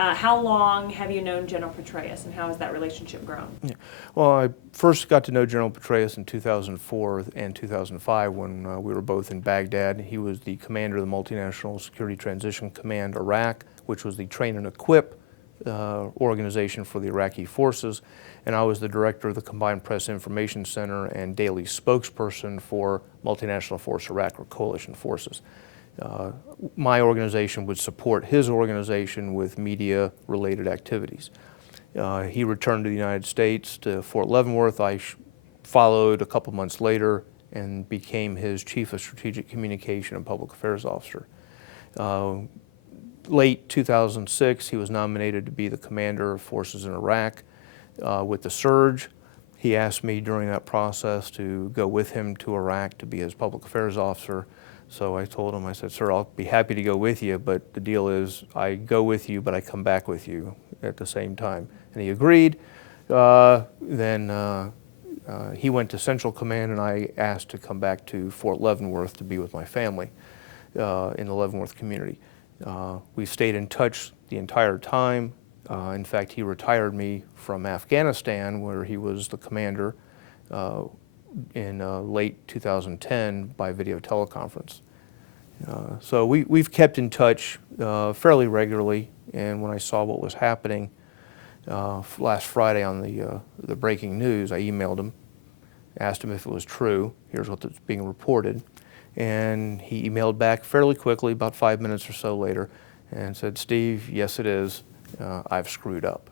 How long have you known General Petraeus, and how has that relationship grown? Yeah. Well, I first got to know General Petraeus in 2004 and 2005 when we were both in Baghdad. He was the commander of the Multinational Security Transition Command Iraq, which was the train and equip organization for the Iraqi forces, and I was the director of the Combined Press Information Center and daily spokesperson for Multinational Force Iraq, or coalition forces. My organization would support his organization with media-related activities. He returned to the United States to Fort Leavenworth. I followed a couple months later and became his Chief of Strategic Communication and Public Affairs Officer. Late 2006, he was nominated to be the commander of forces in Iraq. With the surge, he asked me during that process to go with him to Iraq to be his public affairs officer. So I told him, I said, "Sir, I'll be happy to go with you, but the deal is I go with you, but I come back with you at the same time." And he agreed. Then he went to Central Command, and I asked to come back to Fort Leavenworth to be with my family in the Leavenworth community. We stayed in touch the entire time. In fact, he retired me from Afghanistan, where he was the commander, in late 2010 by video teleconference. So we've kept in touch fairly regularly, and when I saw what was happening last Friday on the breaking news, I emailed him, asked him if it was true. Here's what's being reported. And he emailed back fairly quickly, about 5 minutes or so later, and said, "Steve, yes it is, I've screwed up."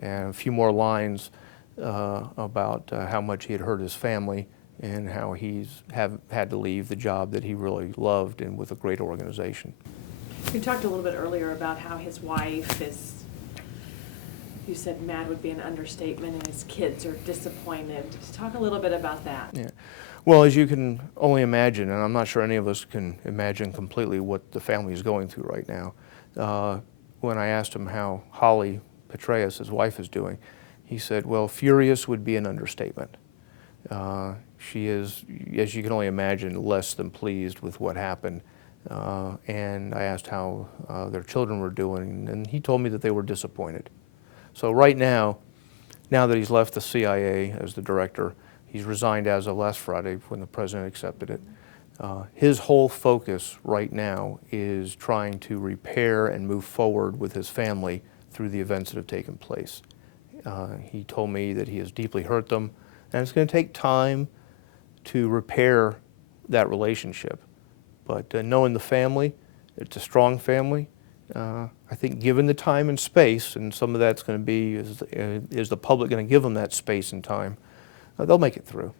And a few more lines about how much he had hurt his family and how he's had to leave the job that he really loved and with a great organization. You talked a little bit earlier about how his wife is, you said mad would be an understatement, and his kids are disappointed. Talk a little bit about that. Yeah. Well, as you can only imagine, and I'm not sure any of us can imagine completely what the family is going through right now. When I asked him how Holly Petraeus, his wife, is doing, he said, "Well, furious would be an understatement." She is, as you can only imagine, less than pleased with what happened. And I asked how their children were doing, and he told me that they were disappointed. So right now that he's left the CIA as the director, he's resigned as of last Friday when the president accepted it. His whole focus right now is trying to repair and move forward with his family through the events that have taken place. He told me that he has deeply hurt them, and it's going to take time to repair that relationship. But knowing the family, it's a strong family. I think given the time and space, and some of that's going to be, is the public going to give them that space and time, they'll make it through.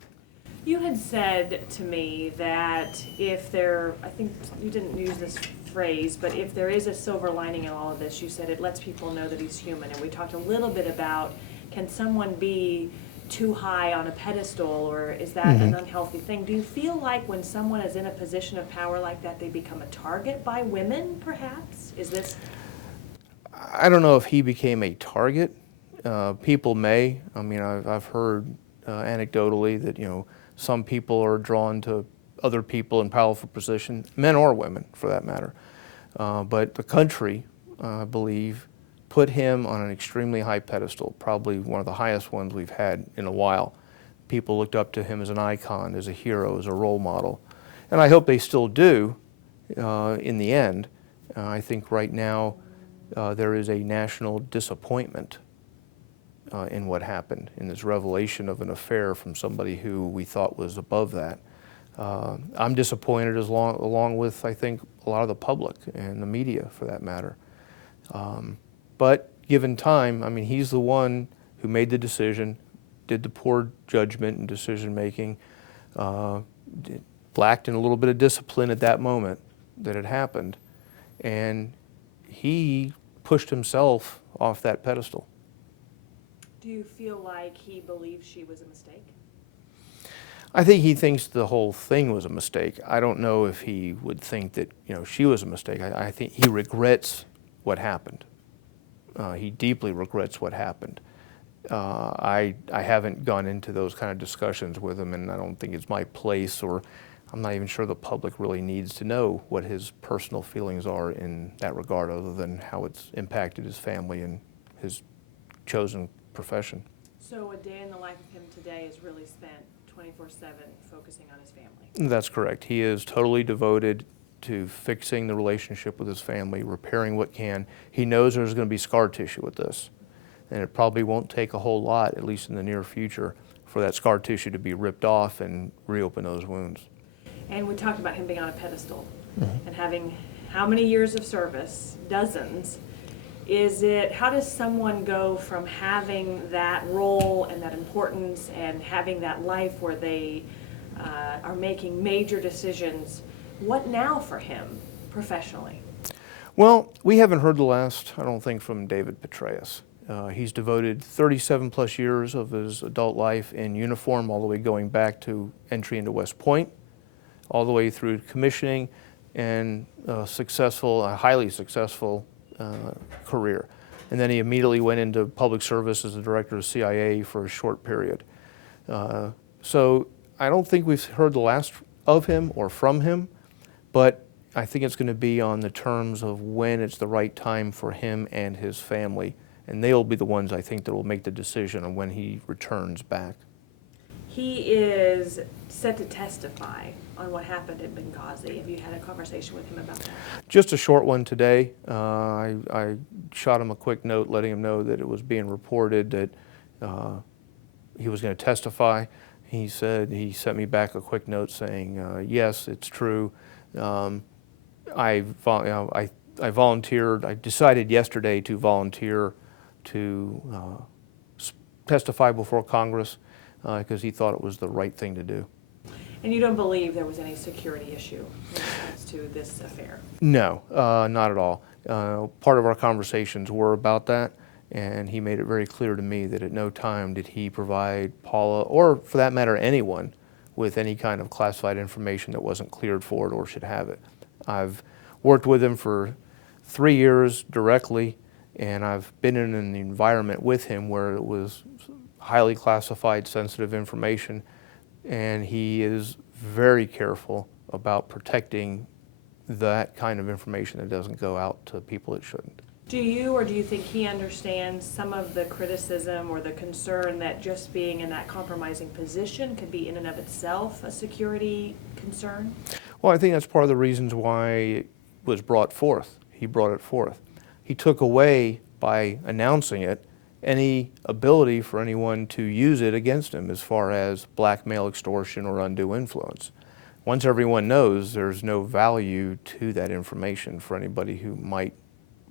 You had said to me that if there, I think you didn't use this phrase, but if there is a silver lining in all of this, you said it lets people know that he's human. And we talked a little bit about, can someone be too high on a pedestal, or is that an unhealthy thing? Do you feel like when someone is in a position of power like that, they become a target by women, perhaps? Is this? I don't know if he became a target. People may. I mean, I've heard anecdotally that, some people are drawn to other people in powerful positions, men or women for that matter. But the country, I believe, put him on an extremely high pedestal, probably one of the highest ones we've had in a while. People looked up to him as an icon, as a hero, as a role model. And I hope they still do in the end. I think right now there is a national disappointment in what happened, in this revelation of an affair from somebody who we thought was above that. I'm disappointed along with, I think, a lot of the public and the media for that matter. But given time, I mean, he's the one who made the decision, did the poor judgment and decision making, lacked in a little bit of discipline at that moment that had happened, and he pushed himself off that pedestal. Do you feel like he believes she was a mistake? I think he thinks the whole thing was a mistake. I don't know if he would think that she was a mistake. I think he regrets what happened. He deeply regrets what happened. I haven't gone into those kind of discussions with him, and I don't think it's my place, or I'm not even sure the public really needs to know what his personal feelings are in that regard, other than how it's impacted his family and his chosen profession. So a day in the life of him today is really spent 24/7 focusing on his family. That's correct. He is totally devoted to fixing the relationship with his family, repairing what can. He knows there's going to be scar tissue with this, and it probably won't take a whole lot, at least in the near future, for that scar tissue to be ripped off and reopen those wounds. And we talked about him being on a pedestal and having how many years of service? Dozens. How does someone go from having that role and that importance and having that life where they are making major decisions? What now for him professionally? Well, we haven't heard the last, I don't think, from David Petraeus. He's devoted 37 plus years of his adult life in uniform, all the way going back to entry into West Point, all the way through commissioning and a highly successful career. And then he immediately went into public service as the director of CIA for a short period. So I don't think we've heard the last of him or from him, but I think it's going to be on the terms of when it's the right time for him and his family. And they'll be the ones, I think, that will make the decision on when he returns back. He is set to testify on what happened in Benghazi. Have you had a conversation with him about that? Just a short one today. I shot him a quick note letting him know that it was being reported that he was going to testify. He said he sent me back a quick note saying, yes, it's true. I volunteered. I decided yesterday to volunteer to testify before Congress because he thought it was the right thing to do. And you don't believe there was any security issue when it comes to this affair? No, not at all. Part of our conversations were about that, and he made it very clear to me that at no time did he provide Paula, or for that matter anyone, with any kind of classified information that wasn't cleared for it or should have it. I've worked with him for 3 years directly, and I've been in an environment with him where it was highly classified, sensitive information, and he is very careful about protecting that kind of information that doesn't go out to people it shouldn't. Do you think he understands some of the criticism or the concern that just being in that compromising position could be in and of itself a security concern? Well, I think that's part of the reasons why it was brought forth. He brought it forth. He took away, by announcing it, any ability for anyone to use it against him as far as blackmail, extortion, or undue influence. Once everyone knows, there's no value to that information for anybody who might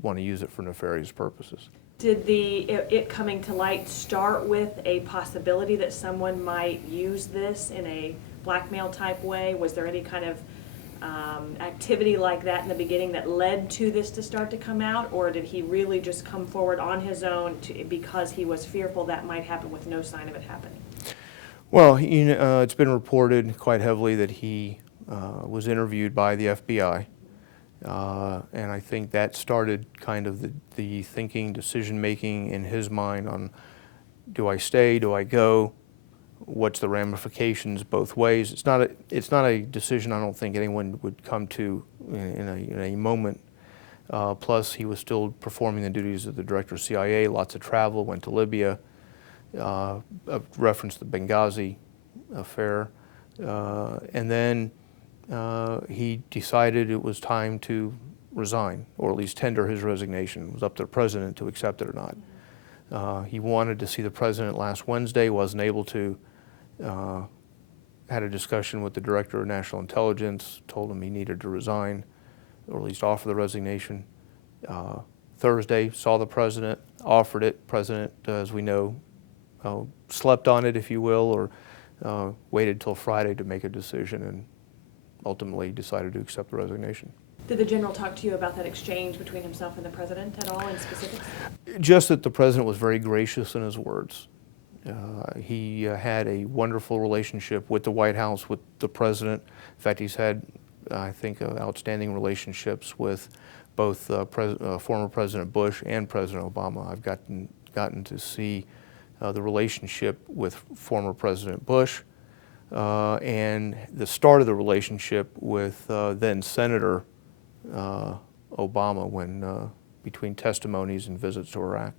want to use it for nefarious purposes. Did it coming to light start with a possibility that someone might use this in a blackmail type way? Was there any kind of activity like that in the beginning that led to this to start to come out, or did he really just come forward on his own because he was fearful that might happen with no sign of it happening? Well, it's been reported quite heavily that he was interviewed by the FBI, and I think that started kind of the thinking, decision-making in his mind on, do I stay, do I go? What's the ramifications both ways? It's not a decision I don't think anyone would come to in a moment. Plus, he was still performing the duties of the director of CIA, lots of travel, went to Libya, referenced the Benghazi affair, and then he decided it was time to resign, or at least tender his resignation. It was up to the president to accept it or not. He wanted to see the president last Wednesday, wasn't able to. Had a discussion with the director of national intelligence, told him he needed to resign, or at least offer the resignation. Thursday, saw the president, offered it. President, as we know, slept on it, if you will, or waited till Friday to make a decision, and ultimately decided to accept the resignation. Did the general talk to you about that exchange between himself and the president at all in specifics? Just that the president was very gracious in his words. He had a wonderful relationship with the White House, with the president. In fact, he's had, I think, outstanding relationships with both former President Bush and President Obama. I've gotten to see the relationship with former President Bush, and the start of the relationship with then Senator Obama when between testimonies and visits to Iraq.